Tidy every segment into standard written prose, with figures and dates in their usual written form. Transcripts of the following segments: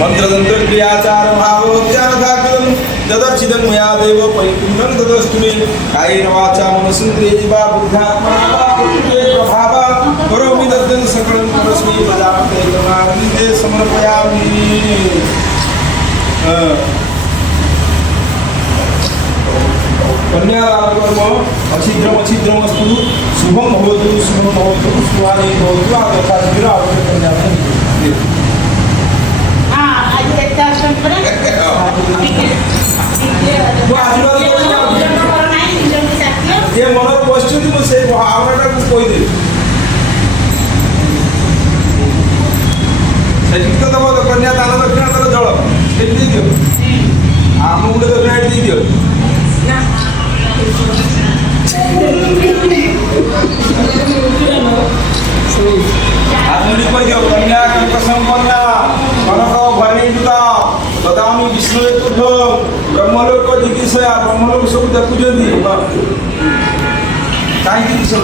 मंत्रतंत्रक्रियाचार भावोत्यानधाकृतं यदर्चितं मया देव परिपूर्णं तदस्तु मे कायेन वाचा मनसेन्द्रियैर्वा बुद्ध्यात्मना वा प्रभावा करोमि तद्यं सकलं परस्मै प्रजापते करुणानिधे समर्पयामि। कन्यादानकर्म अच्छिद्रमस्तु शुभं भवतु शुभानि भवतु तथा शीघ्र आवश्यक कन्यादान। जे मन क्वेश्चन मुझे भावना को कहीदेवी से दब कन्या दान दक्षिणा तर जल से दियो आम गोटे दक्षिणा दी दियो आत्मनिर्भर दियो कन्या कंक संपन्ना कनक भरणीयुता ददामि विष्णु तुभ्यं ब्रह्मलोक जिगीषया ब्रह्मलोक सब देखुଛନ୍ତି कहीं सब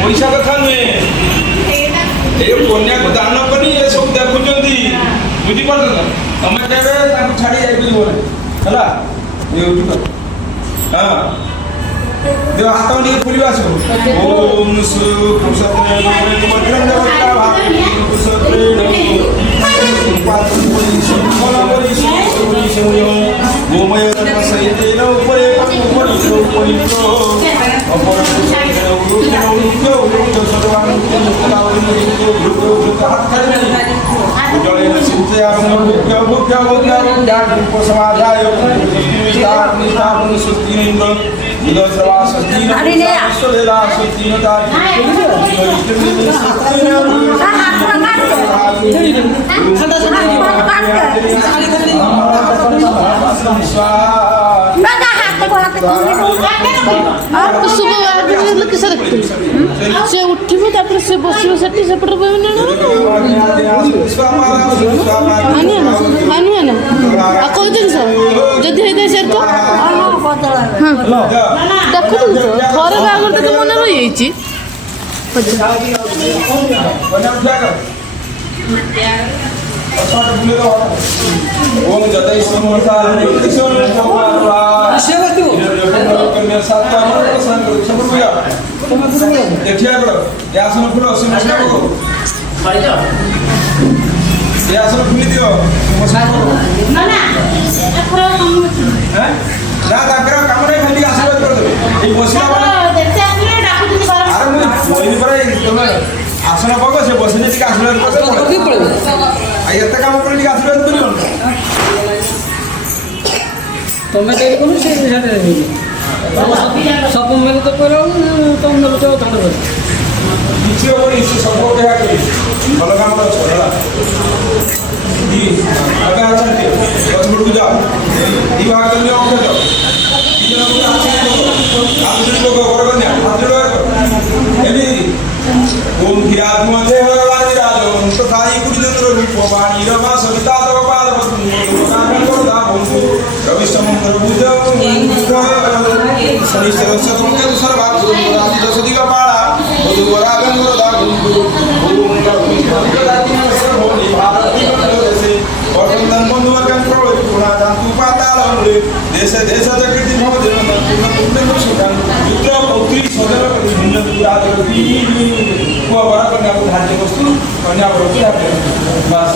पैसा कथा नुहे ये कन्या को दान करी ये सब देखुଛନ୍ତି बुझीपार तुम केवे छाड़ी जाइए हाँ देव हाथ नहीं खुल आस ओम से उठिबे तापर से बसिबे सेठी सेपटर बहिना आनिया ना आ कोइ दिन सर जदी हेदे सर को देखु तो थोरे बागर तो मन रही जाईची ओम जतई समोसा देखिया बड़ यासन फुल असी मसला को यासन फुली दियो मसला को ना ना एखरो काम हैं ना ताकर काम रे खाली आशीर्वाद कर दे ए मसला वाला देखते आसले डाकू दी बार अरे मोइनी पर तुम आसन पको से बसने टिक आशीर्वाद कर दे पड़े आ एते काम कर टिक आशीर्वाद करियो तमे देख कोन से विषय रे सब मेरे तो करो तुम लोग तो ठंड कर किसी और इस सब को क्या करी भला काम तो छोड़ा दी अगर अच्छा है बस मुड़ जाओ ये भाग करने आओ जाओ ये लोग आप लोग को कर करने आप लोग यदि ओम ध्यात्म देव भगवान राजो तो साई गुरुचंद्र रूप वाणी रमा सविता तव पार्वती नाम को दा बंधु रवि समुद्र बुझ शनि सरस्वती के सर्वात राधि दशदी का पाड़ा मधुवरा गंगो दा बंधु ओम करदाति सर्वोनि भारती देशे वर्तमान बंधुवर का प्रलय पुना जातु पाताल मुरे देश देश चक्रिति भव जन पूर्ण सुखान पुत्र पौत्री सदर भिन्न पुराद को बड़ा कन्या को धार्य वस्तु कन्या को बस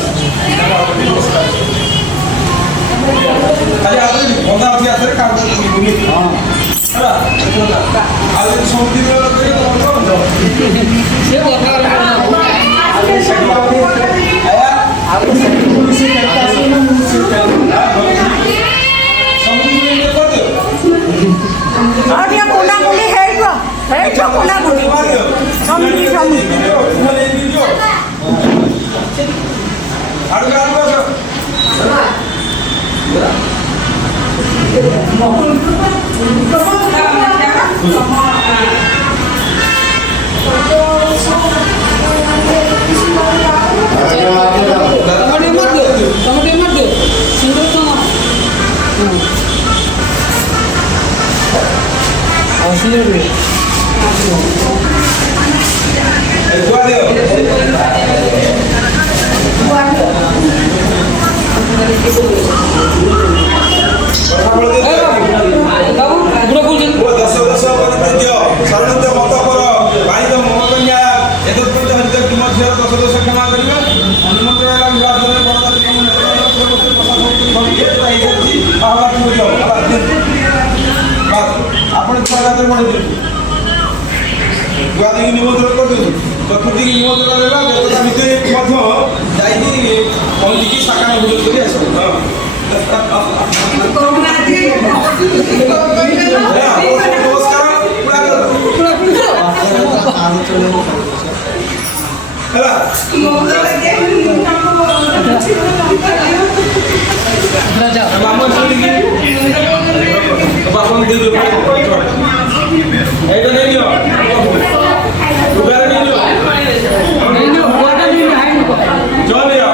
अरे आप बंदा भी आते काम करते हैं हां है आज समिति में करे तो से बता अरे शक्ति आया आप पुलिस से करता है समिति में कर दो और ये कोना कोनी है जो कोना कोनी समिति ले लीजिए आगे ଆଗରେ ବଢ଼େଇ ଦିଅନ୍ତୁ ଦ୍ୱାଦଶୀ ନିମନ୍ତ୍ରଣ କରିଦିଅନ୍ତୁ ଚତୁର୍ଥୀ ନିମନ୍ତ୍ରଣ ଦେବା ବେଦତା ଭିତରେ ମଧ୍ୟ ଯାଇକି ପହଞ୍ଚିକି ସାକାମ ଭୋଜନ କରି ଆସିବ ନମସ୍କାର ହେଲା ବାପା ଦେଇଦିଅ এইটা নেই নিও উগারে নেই নিও জল নিও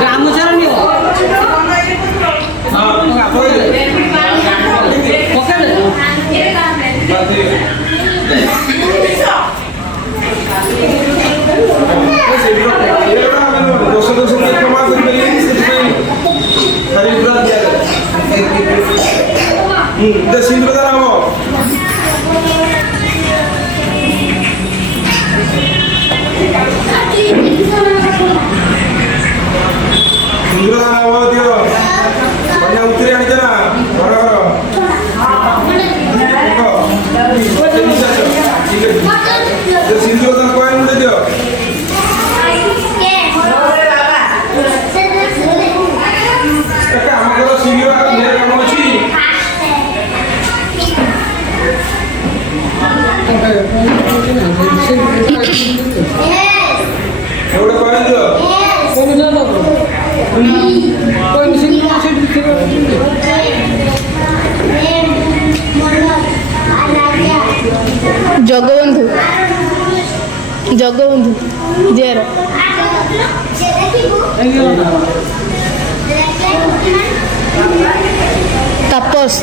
গ্রামচার নিও হ্যাঁ পকেটে বাদে দোষ ক্ষমা করবে ସେଥିପାଇଁ ଖାଲି ପୁରା ଦିଆଯାଏ ସିନ୍ଦୁରଦାନ ହବ ସିନ୍ଦୁରଦାନ ହବ ଦିଅ କନ୍ୟା ଉତ୍ତରୀ ଆଣିଛ ନା ଘର ସିନ୍ଦୁରଦାନ କଏନ୍ ଗୋଟେ ଦିଅ ଆମର ଶୀଘ୍ର କାମ ଅଛି ଗୋଟେ କହିଦିଅ ଜଗବନ୍ଧୁ ଜଗବନ୍ଧୁ ଜେର ତାପସ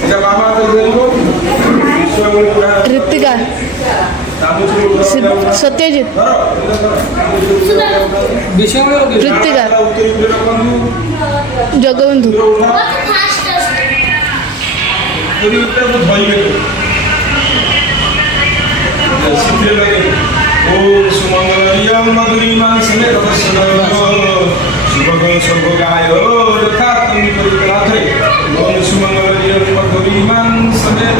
ঋତିକା ସତ୍ୟଜିତ ঋତିକା ଜଗବନ୍ଧୁ शुभगाय यथा तुमरात्रे ओम सुमंगल मधुरीमान समेत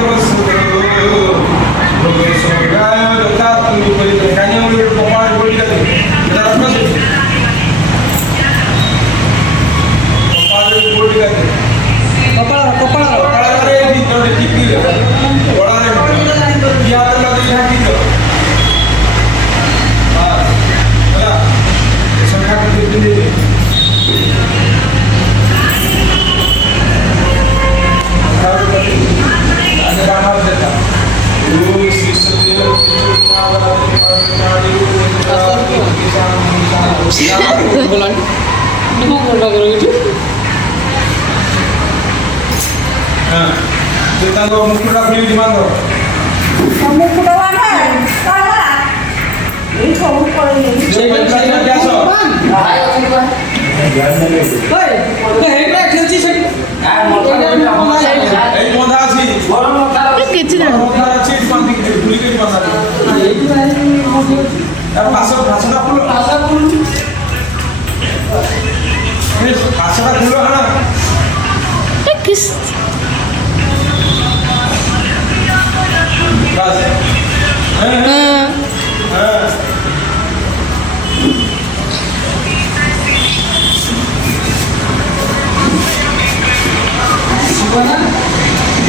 शुभगाय यथा तुम कान्या प्रमाण बोली जाते बोली जाते कपाल टिपी बड़ा याद लगे ढाकी दो संख्या मुकुटा खुली डिमांड हो କିଛି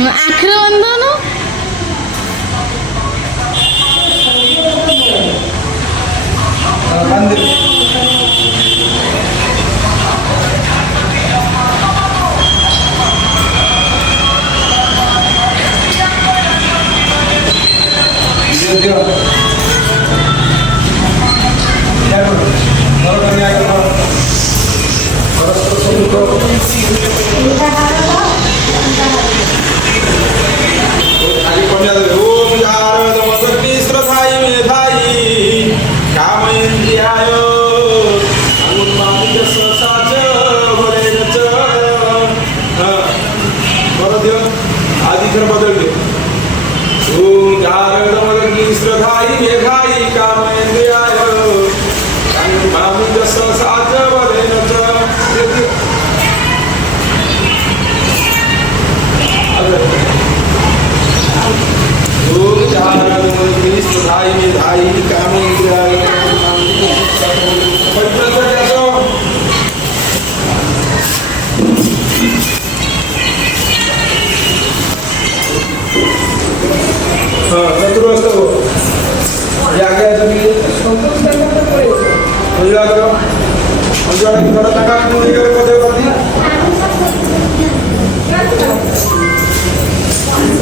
ଆଖିର ବନ୍ଧନ आदि बदल दो ओम जार श्रद्धाई धाई में धाई कामी इंद्राई हाँ चतुर्थ हो ये आगे जमीन बुझला करो अंजोड़ा की थोड़ा तका क्यों नहीं करे पदे पति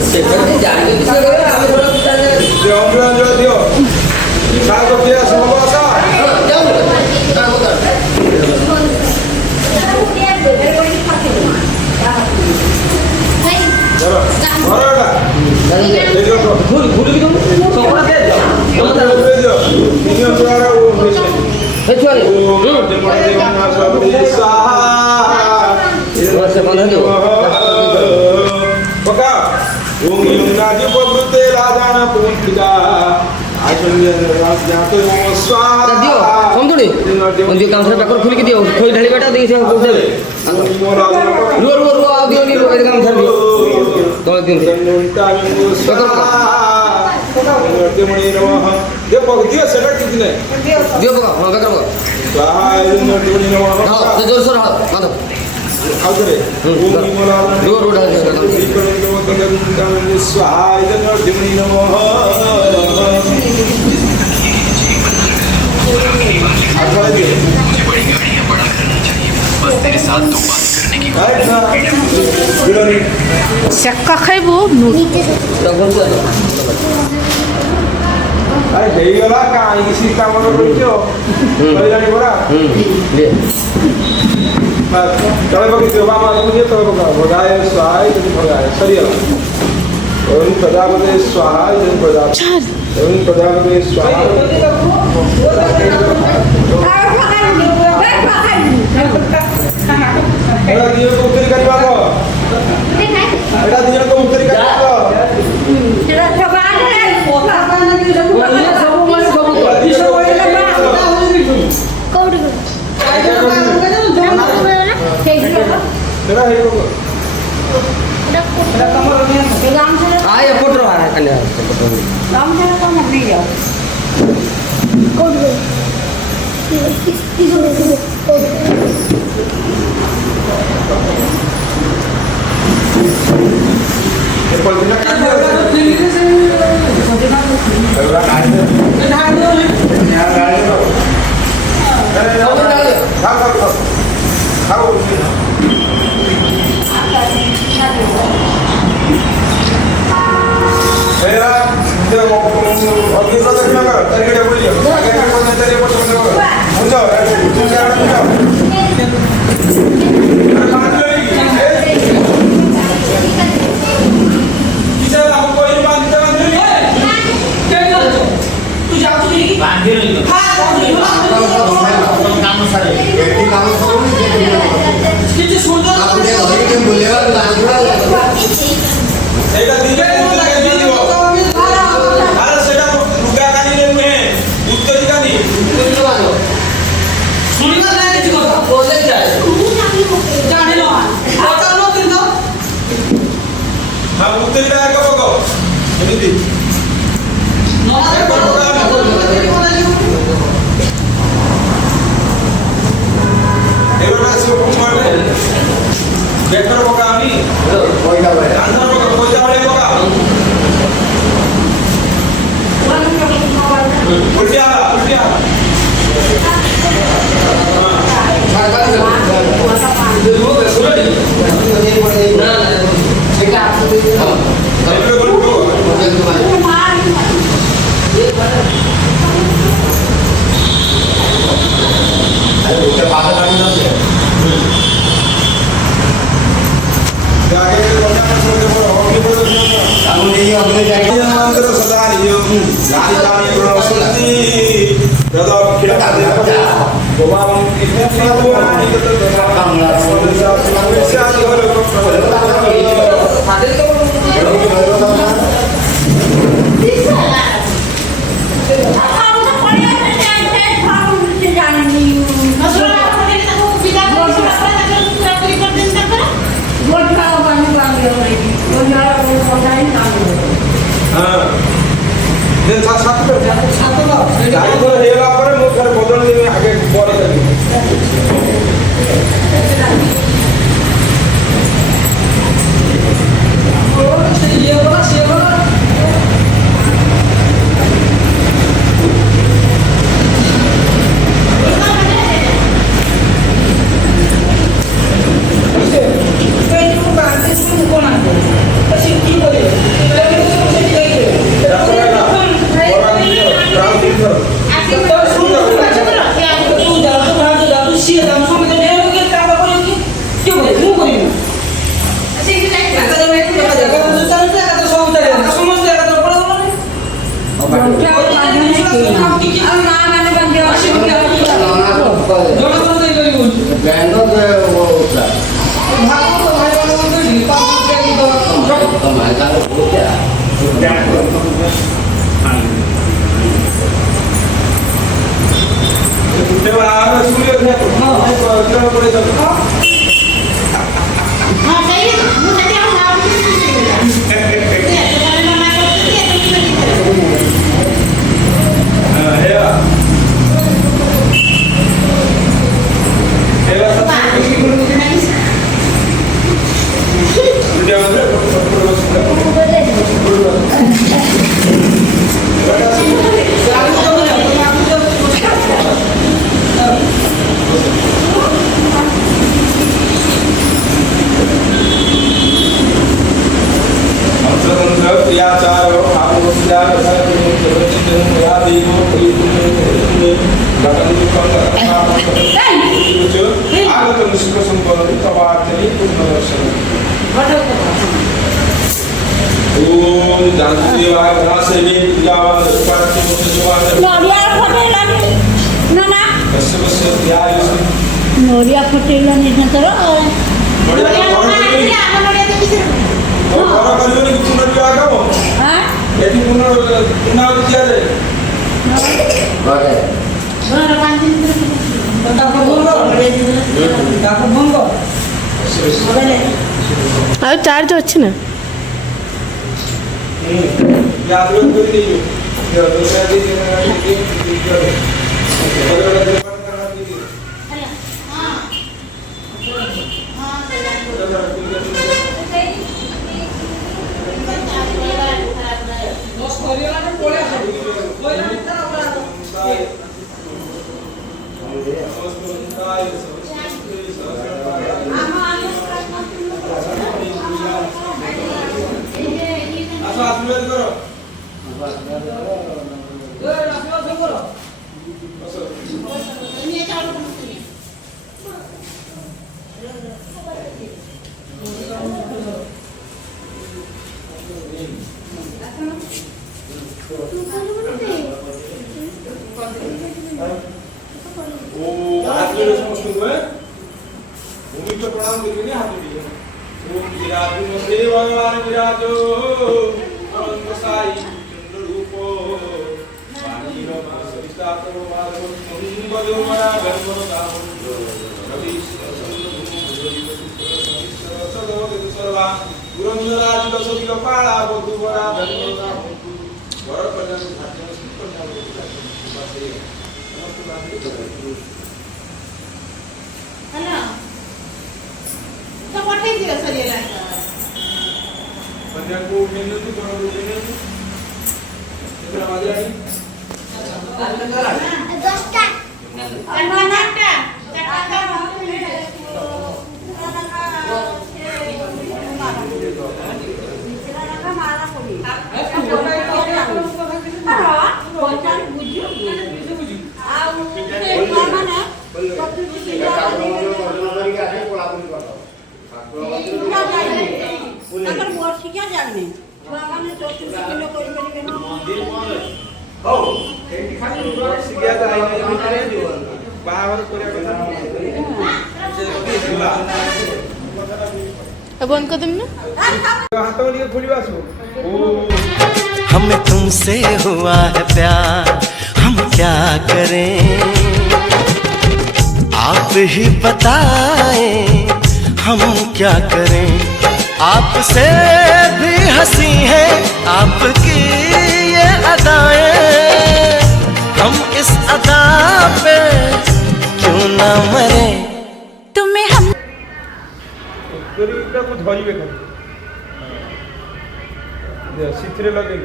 सेक्रेटरी जाने किसे करे आगे थोड़ा पिटा दे ये अंजोड़ा दियो साल को किया सब आसा जाओ ना होता चलो बरोड़ा देखो तो भूल की तुम सोपड़ा दे दो दे दो नियम द्वारा वो वैसे हे चले ओम देवना सबरी स्वाहा से बंद दो पका ओम यंगाजी प्रभुते राजाना पुंतिका आचन्य राज जातो ओम स्वाहा दियो समझोड़ी मंदिर काम से पेपर खुल के दियो कोई ढली बेटा देखि से पूछ दे रो आ दियो नी रो काम सर भी तो दिन से ये भक्ति है सेट कितने दियो बका हां बेकर बका स्वाहा हां तो जोर से हां मानो आओ करे ओम मोला रो डाल दे स्वाहा इधर दिमनी नमः अच्छा जी बस तेरे साथ तो बात करने की चक्का खाइबो तगन से अरे हेगला काई किसी काम करछो कइलानी बरा ले तळे बघी देवा मागून येतो बघा भगाय स्वाहाय तुम्ही भगाय सरिया ओम प्रजापते स्वाहाय तुम्ही प्रजापते ओम प्रजापते स्वाहा एड़ा दियो को उत्तरी करवा दो एड़ा दियो को उत्तरी करवा दो एड़ा हे को आए फोटो आ रहा कन्या ये पल दिन का एड़ा गाड़ी यहां गाड़ी दो खाओ खाओ मेरा तेरे को और कितना देखना कर तेरे के बोलिए आगे के कोने तेरे को समझ लो मुझे तुम क्या करते हो मान लो किसे हम कोई बात नहीं क्या कर तू जा तू नहीं बांध रही हां काम सारे बेटी काम किसी सुंदर आप ये घरी के बोलेगा लाजवा ସେଇଟା ଦିନେ ଲାଗେ ଦିଅ ଆରେ ସେଇଟା ଲୁଗା କାନି ନୁହେଁ ଉତ୍ତରୀ କାନି ଶୁଣିବା ନା କିଛି କଥା ବୋଲେ ଯାଏ ଜାଣିଲ ପଚାରନ କିନ୍ତୁ ହଁ ଉତ୍ତରୀଟା ଏକ ପକ ଏମିତି ଏଇଟା ଆସିବ ପଛରେ ବେଟର ପକାନି ପଇସା ଭଳିଆ ଆନ୍ଧ୍ର ପକା ପଇସା ଭଳିଆ ପକା उल्टिया उल्टिया ଯେ ସାତ ଚାରିଥର ହେଇଗଲା ପରେ ମୁଁ ଥରେ ବଦଳି ଦେବି ଆଗେ ପରେ ଦେବି। नोरिया फटेला नहीं तर ଆଉ ଚାର୍ଜ ଅଛି ନା बंद कर देना हमें तुमसे हुआ है प्यार, हम क्या करें आप ही बताएं, हम क्या करें। आपसे भी हंसी है आपकी ये अदाएं, धरिबे दे सिथरे लगे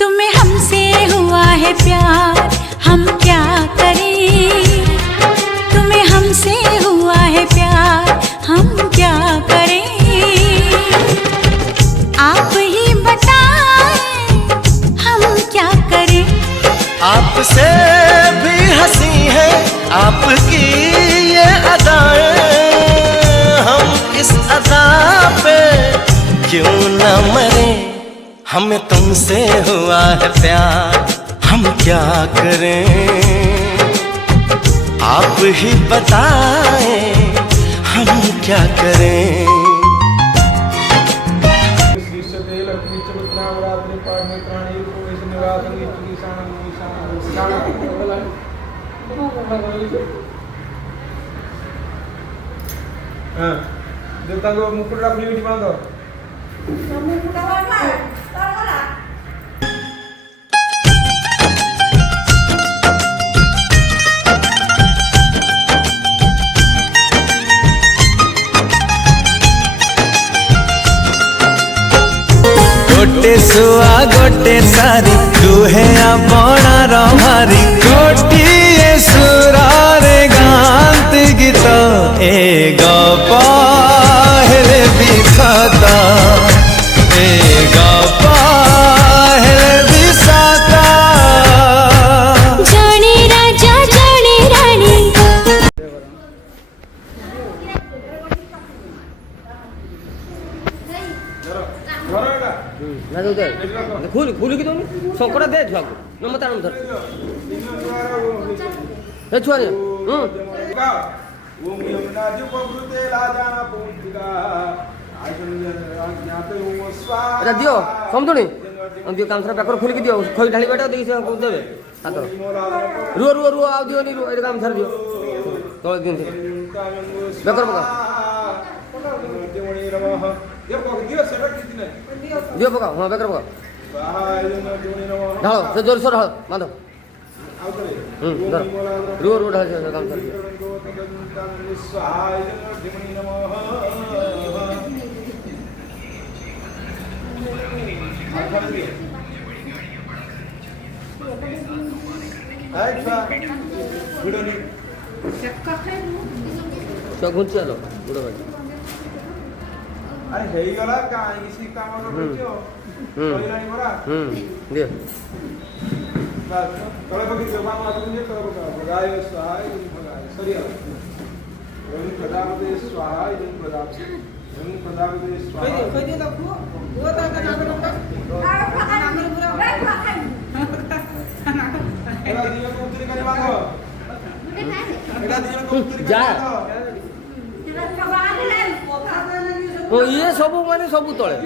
तुम्हें हमसे हुआ है प्यार हम क्या करें तुम्हें हमसे हुआ है प्यार हम क्या करें आप ही बताएं हम क्या करें आपसे भी हंसी है आपकी ये अदाएं हम इस अदा पे क्यों न मरे हमें तुमसे हुआ है प्यार हम क्या करें आप ही बताएं हम क्या करें मुकुट रखली बांध गोटे सुआ गोटे सारी दुहे बणा रमारी गोटिए सुरारे गांत गीत ए गप हेले विधाता ए गप हेले विधाता जाने राजा जाने रानी खुल खुल की तुम शंकरा दे छुआ को नमता नम धर ए छुआ ने ओम यमुना जो प्रभुते लाजाना पुंतिका अच्छा दियो समझुनी दियो काम सारा पेपर खुल के दियो खोई ढाली बेटा देई से को देबे हाथ रुओ रुओ रुओ आ दियो नी रुओ ए काम सारा दियो तोड़ दिन से बेकर बका दियो बका हां बेकर बका ढालो से जोर से ढालो बांधो धर रुओ रुओ ढाल से काम सारा घुंच चलो बुढ़ो भाई अरे हेई गला काई किसी काम करछो कोइलानी मोरा दियो बस तले बकी जबान लागू ने तले बका भगाय सहाय भगाय सरिया ओम प्रदापते स्वाहा इदं प्रदापते ओम प्रदापते स्वाहा कोई दे तो वो ता का नाम एला दियो को उतरी करे मांगो एला दियो को उतरी जा ओ ये सब माने सब तळे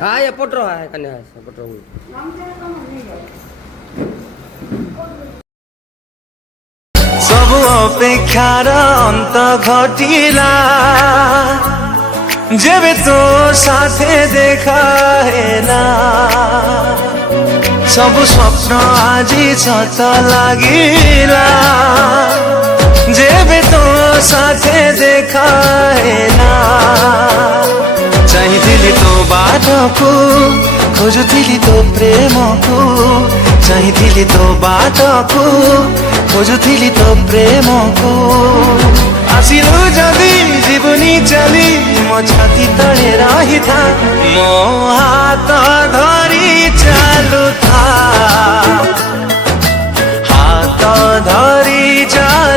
हाँ ये पटरो है कन्या है पटरो सब अपेक्षार अंत घटिला जेबे तो साथे देखा हेला सब स्वप्न आजी सत लागिला जेबे तो साथे देखा हेला चाहिदिली तो बाटको खोजुथिली तो प्रेमको चाहिदिली तो बाटको खोजुथिली तो प्रेमको आसिलु जदि जीवनी चली मो छाती तले रही था मो हाथ धरी चालू था हाथ धरी चालू